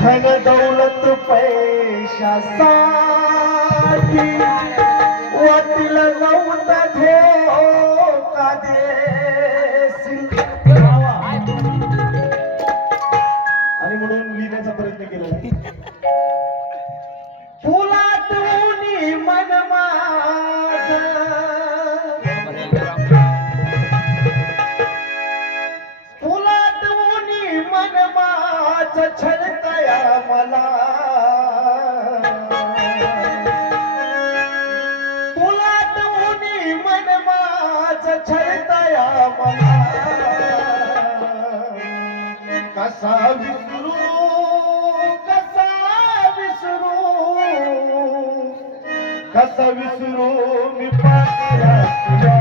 धन दौलत पैशासाठी वाटील नव्हता धोका देशील. आणि म्हणून लिहिण्याचा प्रयत्न केला. फुलात ऊनी मन माझं, फुलात ऊनी मन माझं छळतया मला, फुलात ऊनी मन माझं छळतया मला. कसा विसरू कसा विसरू मी पाहिला तुला.